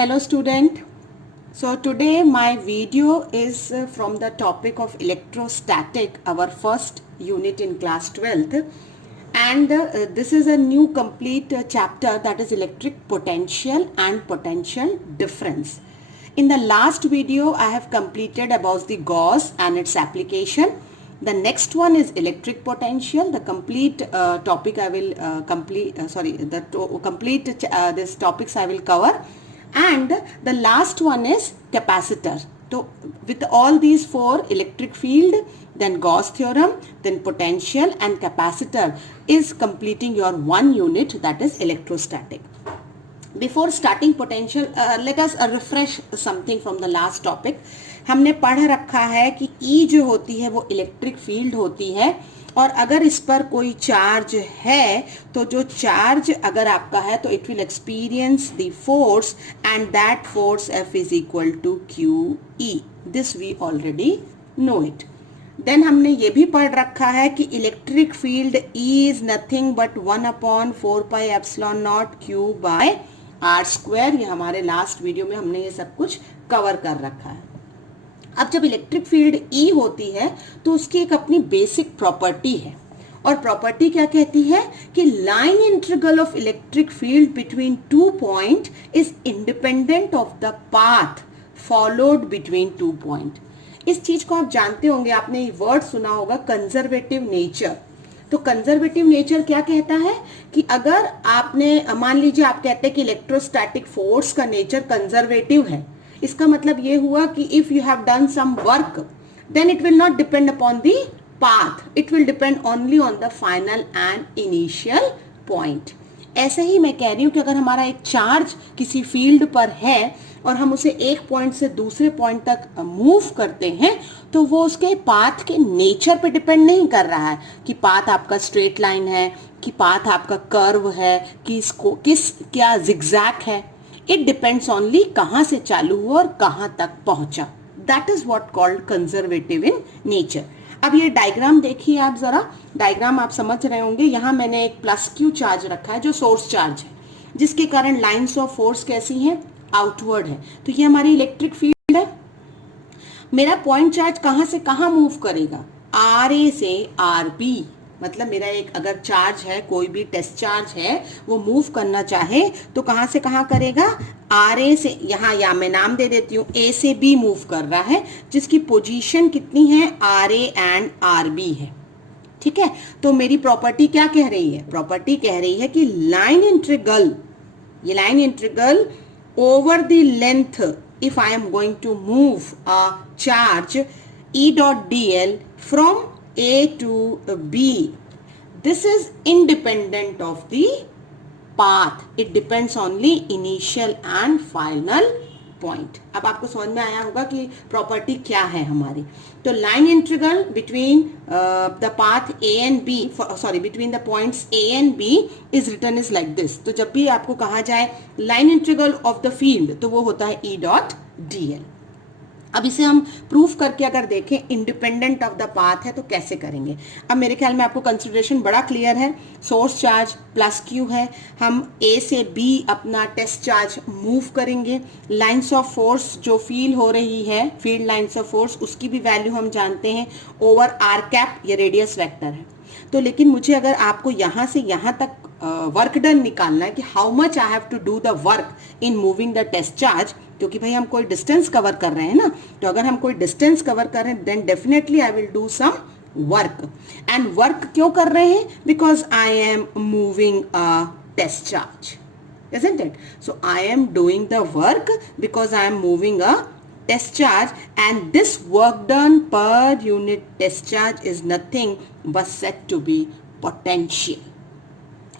Hello student. So today my video is from the topic of electrostatic, our first unit in class 12th, and this is a new complete chapter, that is electric potential and potential difference. In the last video I have completed about the Gauss and its application. The next one is electric potential. The complete topic I will this topics I will cover. And the last one is capacitor. So with all these four, electric field, then Gauss theorem, then potential and capacitor is completing your one unit, that is electrostatic. Before starting potential, let us refresh something from the last topic. हमने पढ़ रखा है कि E जो होती है वो electric field होती है, और अगर इस पर कोई चार्ज है तो जो चार्ज अगर आपका है तो it will experience the force and that force F is equal to q E. This we already know it. Then हमने ये भी पढ़ रखा है कि electric field E is nothing but 1/4 pi epsilon naught q by r square. ये हमारे last video में हमने ये सब कुछ कवर कर रखा है. अब जब इलेक्ट्रिक फील्ड E होती है तो उसकी एक अपनी बेसिक प्रॉपर्टी है, और प्रॉपर्टी क्या कहती है कि line integral of electric field between two point is independent of the path followed between two point. इस चीज को आप जानते होंगे, आपने ये वर्ड सुना होगा, कंजर्वेटिव नेचर. तो कंजर्वेटिव नेचर क्या कहता है कि अगर आपने मान लीजिए आप कहते हैं कि इलेक्ट्रोस्टैटिक फोर्स का नेचर कंजर्वेटिव है, इसका मतलब ये हुआ कि if you have done some work then it will not depend upon the path, it will depend only on the final and initial point. ऐसे ही मैं कह रही हूं कि अगर हमारा एक चार्ज किसी फील्ड पर है और हम उसे एक पॉइंट से दूसरे पॉइंट तक मूव करते हैं तो वो उसके पाथ के नेचर पे डिपेंड नहीं कर रहा है कि पाथ आपका स्ट्रेट लाइन है, कि पाथ आपका कर्व है, कि इसको क्या जिगजैग है. इट डिपेंड्स ओनली कहाँ से चालू हुआ और कहाँ तक पहुंचा. That is what called conservative in nature. अब ये डायग्राम देखिए आप जरा. डायग्राम आप समझ रहे होंगे. यहाँ मैंने एक प्लस क्यू चार्ज रखा है जो सोर्स चार्ज है, जिसके कारण लाइंस ऑफ फोर्स कैसी हैं, आउटवर्ड है. तो ये हमारी इलेक्ट्रिक फील्ड है. मेरा पॉइंट चार्ज कहाँ से कहाँ मूव करेगा, आर ए से आर बी. मतलब मेरा एक अगर चार्ज है, कोई भी टेस्ट चार्ज है, वो मूव करना चाहे तो कहाँ से कहाँ करेगा, आर ए से, यहाँ या मैं नाम दे देती हूँ, ए से बी मूव कर रहा है, जिसकी पोजीशन कितनी है, r A and r B है. ठीक है. तो मेरी प्रॉपर्टी क्या कह रही है, प्रॉपर्टी कह रही है कि लाइन इंटीग्रल, ये line integral over the length, if I am going to move a charge E dot dl from A to B, this is independent of the path. It depends only initial and final point. अब आपको समझ में आया होगा कि property क्या है हमारी. तो line integral between the path A and B, between the points A and B is written is like this. तो जब भी आपको कहा जाए line integral of the field तो वो होता है E dot dl. अब इसे हम प्रूफ करके अगर देखें इंडिपेंडेंट ऑफ द पाथ है तो कैसे करेंगे. अब मेरे ख्याल में आपको कंसिडरेशन बड़ा क्लियर है. सोर्स चार्ज प्लस क्यू है, हम ए से बी अपना टेस्ट चार्ज मूव करेंगे. लाइंस ऑफ फोर्स जो फील हो रही है, फील्ड लाइंस ऑफ फोर्स, उसकी भी वैल्यू हम जानते हैं, ओवर आर कैप, ये रेडियस वेक्टर है. तो लेकिन मुझे अगर आपको यहाँ से यहाँ तक वर्क डन निकालना है कि how much I have to do the work in moving the test charge, क्योंकि भाई हम कोई डिस्टेंस कवर कर रहे हैं ना, तो अगर हम कोई डिस्टेंस कवर कर रहे हैं then definitely I will do some work. And work क्यों कर रहे हैं, because I am moving a test charge, isn't it? So I am doing the work because I am moving a test charge, and this work done per unit test charge is nothing but said to be potential.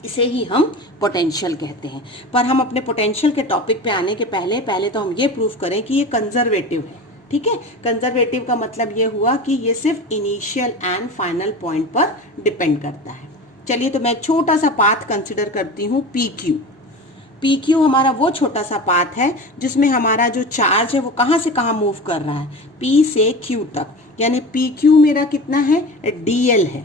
इसे ही हम potential कहते हैं. पर हम अपने potential के topic पे आने के पहले तो हम ये प्रूफ करें कि ये कंजर्वेटिव है. ठीक है. कंजर्वेटिव का मतलब ये हुआ कि ये सिर्फ इनिशियल एंड फाइनल पॉइंट पर डिपेंड करता है. चलिए, तो मैं छोटा सा पाथ कंसिडर करती हूँ पी क्यू. पी क्यू हमारा वो छोटा सा पाथ है जिसमें हमारा जो चार्ज है वो कहाँ से कहाँ मूव कर रहा है, पी से क्यू तक. यानी पी क्यू मेरा कितना है, डी एल है.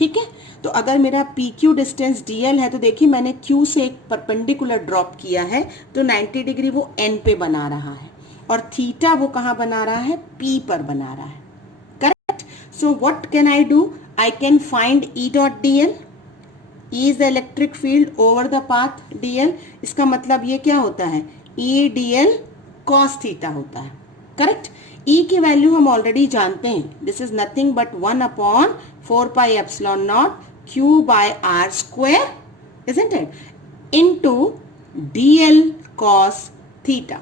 ठीक है। तो अगर मेरा पी क्यू डिस्टेंस dl है तो देखिए मैंने q से एक परपेंडिकुलर ड्रॉप किया है तो 90 डिग्री वो n पे बना रहा है और थीटा वो कहाँ बना रहा है, p पर बना रहा है, correct. So what can I do, I can find E dot dl, E is the electric field over the path dl, इसका मतलब ये क्या होता है, E dl cos थीटा होता है, करेक्ट। E की वैल्यू हम ऑलरेडी जानते हैं, this is nothing but 1/4πε0 q by r square, isn't it, into dl cos theta.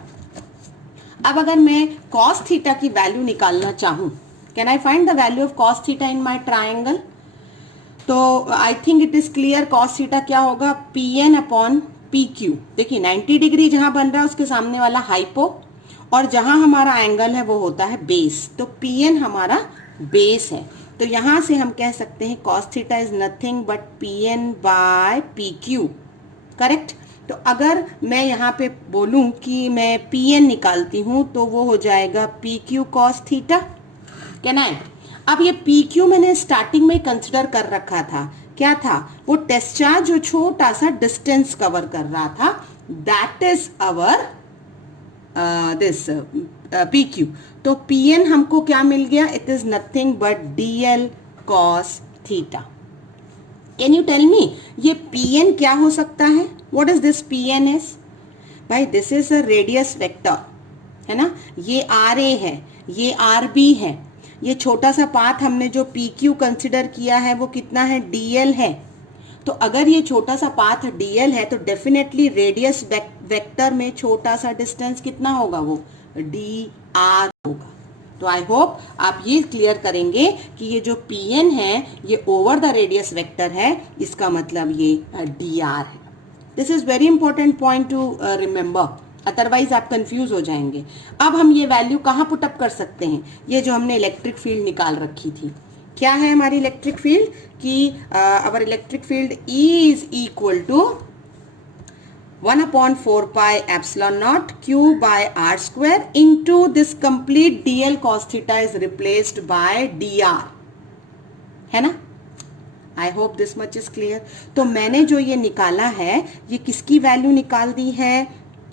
अब अगर मैं cos थीटा की वैल्यू निकालना चाहूं, can I find the value of cos theta in my triangle, तो I think it is clear, cos theta क्या होगा, pn upon pq। देखिए 90 डिग्री जहां बन रहा है उसके सामने वाला हाइपो और जहां हमारा एंगल है वो होता है बेस, तो pn हमारा बेस है, तो यहां से हम कह सकते हैं cos theta is nothing but pn by pq, correct. तो अगर मैं यहाँ पे बोलूं कि मैं pn निकालती हूं तो वो हो जाएगा pq cos theta, can I. अब ये pq मैंने स्टार्टिंग में कंसिडर कर रखा था, क्या था, वो टेस्ट चार्ज जो छोटा सा डिस्टेंस कवर कर रहा था, that is our this PQ। तो PN हमको क्या मिल गया, it is nothing but DL cos theta. Can you tell me ये PN क्या हो सकता है, what is this PN is, भाई this is a radius vector, है ना, ये RA है, ये RB है, ये छोटा सा पाथ हमने जो PQ कंसिडर किया है वो कितना है, DL है। तो अगर ये छोटा सा पाथ DL है तो डेफिनेटली रेडियस वेक्टर में छोटा सा डिस्टेंस कितना होगा, वो DR होगा। तो आई होप आप ये क्लियर करेंगे कि ये जो PN है ये ओवर द रेडियस वेक्टर है, इसका मतलब ये DR है। This is very important point two remember, otherwise आप कंफ्यूज हो जाएंगे। अब हम ये वैल्यू कहाँ पुट अप कर सकते हैं, ये जो हमने इलेक्ट्रिक फील्ड निकाल रखी थी, क्या है हमारी इलेक्ट्रिक फील्ड, कि our electric field E is equal to 1/4πε0 q by r square into this complete dl cos theta is replaced by dr, है ना। I hope this much is clear. तो मैंने जो ये निकाला है ये किसकी वैल्यू निकाल दी है,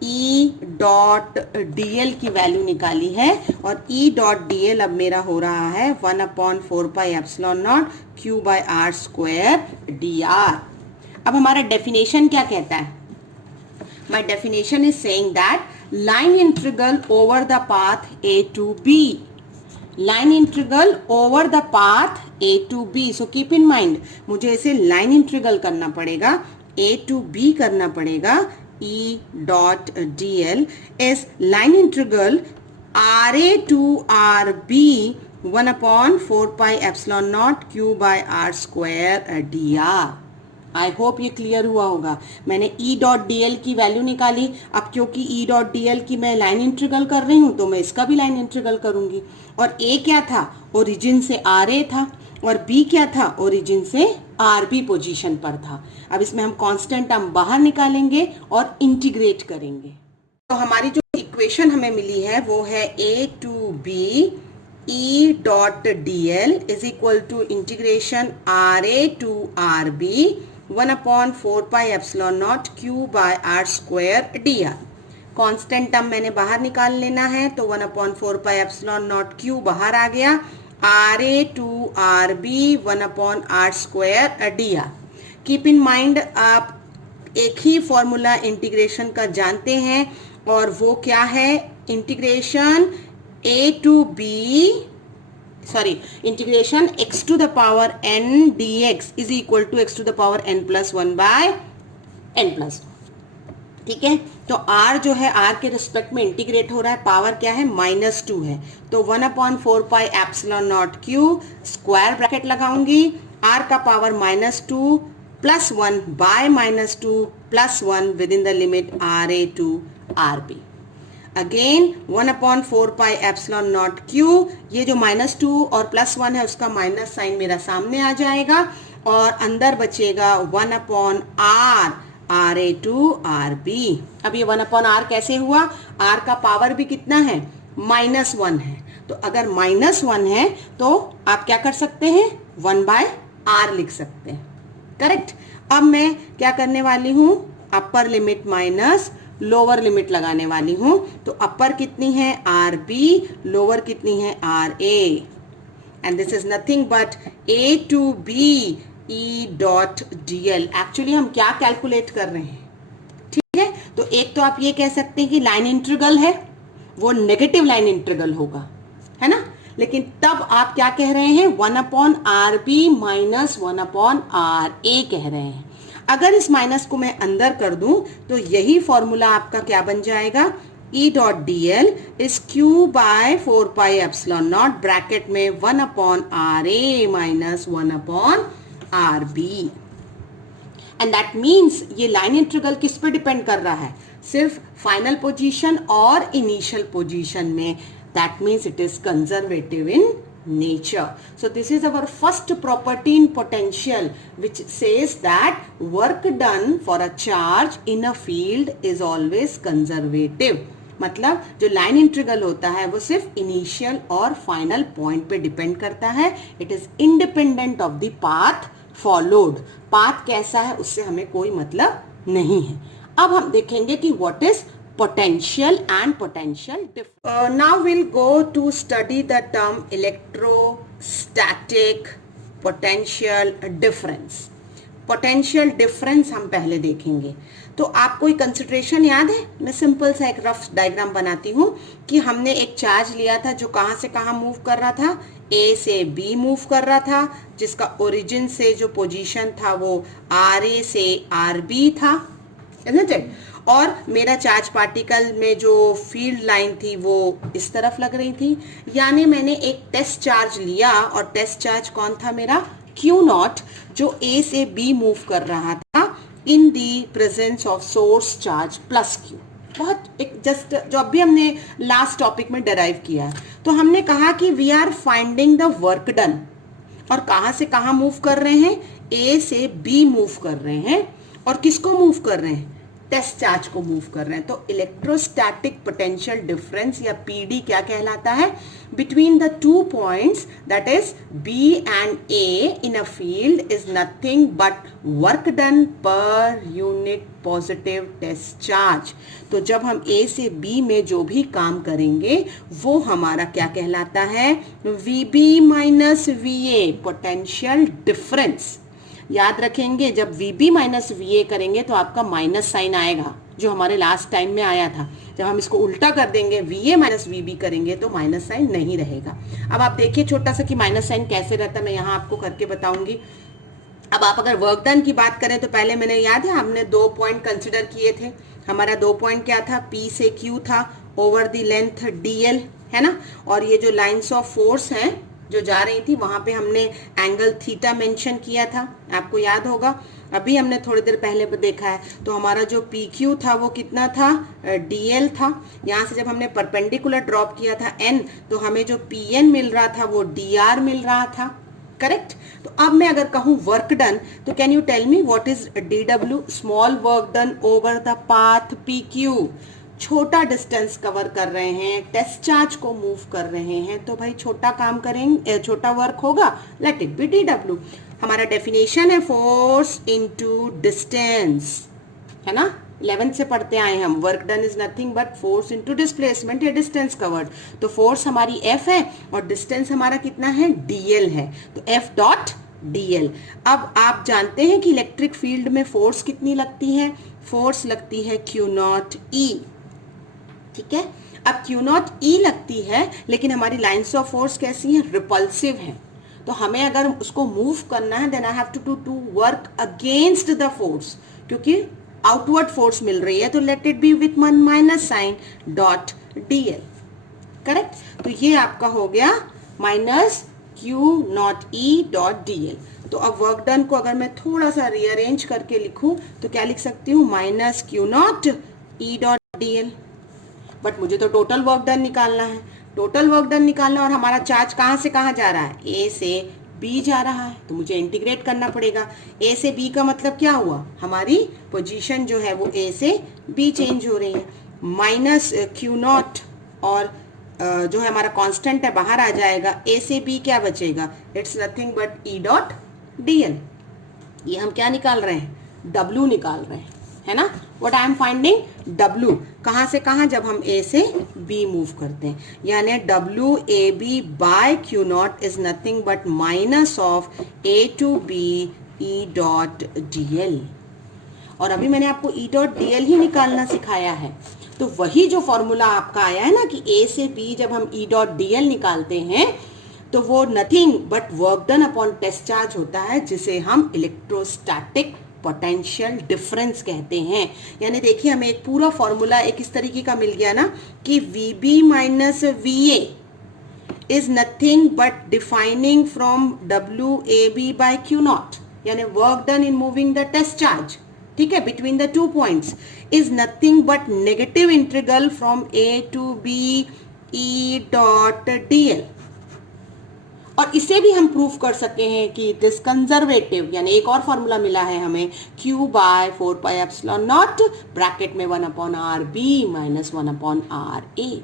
E डॉट dl की वैल्यू निकाली है और E डॉट dl अब मेरा हो रहा है 1/4πε0 q by r square dr। अब हमारा डेफिनेशन क्या कहता है, my definition is saying that line integral over the path a to b, line integral over the path a to b, so keep in mind मुझे इसे line integral करना पड़ेगा, a to b करना पड़ेगा, E dot dl is line integral ra to rb 1/4πε0 q by r square dr। I hope ये clear हुआ होगा। मैंने E डॉट dl की वैल्यू निकाली, अब क्योंकि E डॉट dl की मैं लाइन इंटीग्रल कर रही हूँ तो मैं इसका भी लाइन इंटीग्रल करूंगी। और A क्या था, ओरिजिन से RA था, और B क्या था, ओरिजिन से RB पोजीशन पर था। अब इसमें हम कांस्टेंट टर्म बाहर निकालेंगे और इंटीग्रेट करेंगे। तो हमारी जो इक्वेशन हमें मिली है वो है A to B E dot dl is equal to integration RA to RB 1/4πε0 q by r square dr। Constant term मैंने बाहर निकाल लेना है तो 1/4πε0 q बाहर आ गया, RA to RB 1/r square dr। Keep in mind आप एक ही फॉर्मूला इंटीग्रेशन का जानते हैं और वो क्या है, integration integration x to the power n dx is equal to x to the power n plus 1 by n plus 1। ठीक है, तो r जो है r के रिस्पेक्ट में इंटीग्रेट हो रहा है, पावर क्या है, -2 है, तो 1/4πε0 q स्क्वायर ब्रैकेट लगाऊंगी, r का power -2 plus 1 by -2 plus 1 within the limit RA to RB। Again 1/4πε0 q, ये जो -2 और +1 है उसका माइनस साइन मेरा सामने आ जाएगा और अंदर बचेगा 1/r RA to RB। अब ये 1/r कैसे हुआ, r का पावर भी कितना है, -1 है, तो अगर -1 है तो आप क्या कर सकते हैं, 1/r आर लिख सकते हैं, करेक्ट। अब मैं क्या करने वाली हूं, upper limit minus lower limit लगाने वाली हूं। तो अपर कितनी है आर बी, लोअर कितनी है r A, and this is nothing but A to B E dot D l. Actually हम क्या कैलकुलेट कर रहे हैं, ठीक है। तो एक तो आप ये कह सकते हैं कि लाइन इंटीग्रल है, वो नेगेटिव लाइन इंटीग्रल होगा, है ना। लेकिन तब आप क्या कह रहे हैं, 1/RB माइनस 1/RA कह रहे हैं। अगर इस माइनस को मैं अंदर कर दूं तो यही फॉर्मूला आपका क्या बन जाएगा, E dot D L is Q by 4πε0 bracket में 1/RA minus 1/RB। And that means ये लाइन इंटीग्रल किस पे डिपेंड कर रहा है, सिर्फ फाइनल पोजीशन और इनिशियल पोजीशन में। That means it is conservative in nature. So this is our first property in potential which says that work done for a charge in a field is always conservative. मतलब जो line integral होता है वो सिर्फ initial और final point पे depend करता है। It is independent of the path followed. Path कैसा है उससे हमें कोई मतलब नहीं है। अब हम देखेंगे कि what is potential and potential difference. Now we'll go to study the term electrostatic potential difference. Potential difference हम पहले देखेंगे। तो आपको एक कंसिडरेशन याद है, मैं सिंपल सा एक रफ डायग्राम बनाती हूँ कि हमने एक चार्ज लिया था जो कहाँ से कहाँ मूव कर रहा था, A से B मूव कर रहा था, जिसका ओरिजिन से जो पोजीशन था वो RA से RB था, isn't it? और मेरा चार्ज पार्टिकल में जो फील्ड लाइन थी वो इस तरफ लग रही थी। यानी मैंने एक टेस्ट चार्ज लिया और टेस्ट चार्ज कौन था मेरा, Q0, जो A से B मूव कर रहा था in the presence of source charge plus Q। बहुत एक जस्ट जो अभी हमने लास्ट टॉपिक में डिराइव किया है। तो हमने कहा कि we are finding the work done, और कहाँ से कहाँ मूव कर रहे हैं, A से B मूव कर रहे हैं, और किसको मूव कर रहे हैं, टेस्ट चार्ज को मूव कर रहे हैं। तो इलेक्ट्रोस्टैटिक पोटेंशियल डिफरेंस या पीडी क्या कहलाता है, between the two points that is B and A in a field is nothing but work done per unit positive test charge. तो जब हम ए से बी में जो भी काम करेंगे वो हमारा क्या कहलाता है, V B minus V A, potential difference. याद रखेंगे जब VB माइनस VA करेंगे तो आपका माइनस साइन आएगा, जो हमारे लास्ट टाइम में आया था। जब हम इसको उल्टा कर देंगे, VA माइनस VB करेंगे तो माइनस साइन नहीं रहेगा। अब आप देखिए छोटा सा कि माइनस साइन कैसे रहता है, मैं यहाँ आपको करके बताऊंगी। अब आप अगर वर्क डन की बात करें तो पहले मैंने याद है हमने 2 पॉइंट कंसिडर किए थे। हमारा 2 पॉइंट क्या था, P से Q था ओवर द लेंथ DL, है ना। और ये जो लाइन्स ऑफ फोर्स हैं जो जा रही थी वहां पे हमने एंगल थीटा मेंशन किया था, आपको याद होगा। अभी हमने थोड़ी देर पहले देखा है। तो हमारा जो PQ था वो कितना था, DL था। यहाँ से जब हमने परपेंडिकुलर ड्रॉप किया था N, तो हमें जो PN मिल रहा था वो DR मिल रहा था, करेक्ट। तो अब मैं अगर कहूँ वर्क डन, तो can you tell me what is DW, small work done over the path PQ। छोटा डिस्टेंस कवर कर रहे हैं, टेस्ट चार्ज को मूव कर रहे हैं, तो भाई छोटा काम करेंगे, छोटा वर्क होगा, लेट इट बी DW। हमारा डेफिनेशन है फोर्स इनटू डिस्टेंस, है ना। 11th से पढ़ते आए हम, work done is nothing but force into displacement या डिस्टेंस कवर्ड। तो फोर्स हमारी F है और डिस्टेंस हमारा कितना है, DL है, तो F डॉट DL। अब आप जानते हैं कि इलेक्ट्रिक फील्ड में फोर्स कितनी लगती है, फोर्स लगती है Q0 E, ठीक है। अब Q0 E लगती है, लेकिन हमारी लाइन्स ऑफ फोर्स कैसी हैं, रिपल्सिव है। तो हमें अगर उसको मूव करना है then I have to work against the force, क्योंकि आउटवर्ड फोर्स मिल रही है। तो let it be with minus sign dot DL, correct. तो ये आपका हो गया minus Q0 E dot DL। तो अब वर्क डन को अगर मैं थोड़ा सा रीअरेंज करके लिखूं तो क्या लिख सकती हूँ, minus Q0 E dot DL। But मुझे तो टोटल वर्क डन निकालना है, टोटल वर्क डन निकालना, और हमारा चार्ज कहाँ से कहाँ जा रहा है, A से B जा रहा है, तो मुझे इंटीग्रेट करना पड़ेगा। A से B का मतलब क्या हुआ, हमारी पोजीशन जो है वो A से B चेंज हो रही है। माइनस Q0 और जो है हमारा कांस्टेंट है बाहर आ जाएगा, A से B क्या बचेगा, it's nothing but E dot dl। ये हम क्या निकाल रहे हैं, W निकाल रहे हैं, है ना। What I am finding, W कहाँ से कहाँ, जब हम A से B मूव करते हैं, यानी WAB by Q naught is nothing but minus of A to B E dot dl। और अभी मैंने आपको E डॉट dl ही निकालना सिखाया है, तो वही जो फॉर्मूला आपका आया है ना कि A से B जब हम E डॉट dl निकालते हैं तो वो nothing but work done upon test charge होता है, जिसे हम इलेक्ट्रोस्टैटिक पोटेंशियल डिफरेंस कहते हैं। यानी देखिए हमें एक पूरा फॉर्मूला एक इस तरीके का मिल गया ना कि VB minus VA is nothing but defining from WAB by Q naught, यानी work done in moving the test charge, ठीक है, between the 2 points is nothing but negative integral from A to B E dot dl। और इसे भी हम proof कर सके हैं कि इट इज कंजर्वेटिव, यानी एक और फॉर्मूला मिला है हमें Q by 4 pi epsilon naught bracket में 1 upon R B minus 1 upon R A.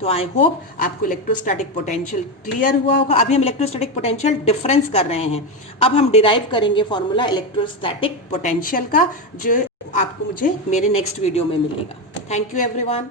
तो आई होप आपको इलेक्ट्रोस्टैटिक पोटेंशियल क्लियर हुआ होगा। अभी हम इलेक्ट्रोस्टैटिक पोटेंशियल डिफरेंस कर रहे हैं, अब हम डिराइव करेंगे फॉर्मूला इलेक्ट्रोस्टैटिक पोटेंशियल का, जो आपको मुझे मेरे नेक्स्ट वीडियो में मिलेगा। Thank you everyone.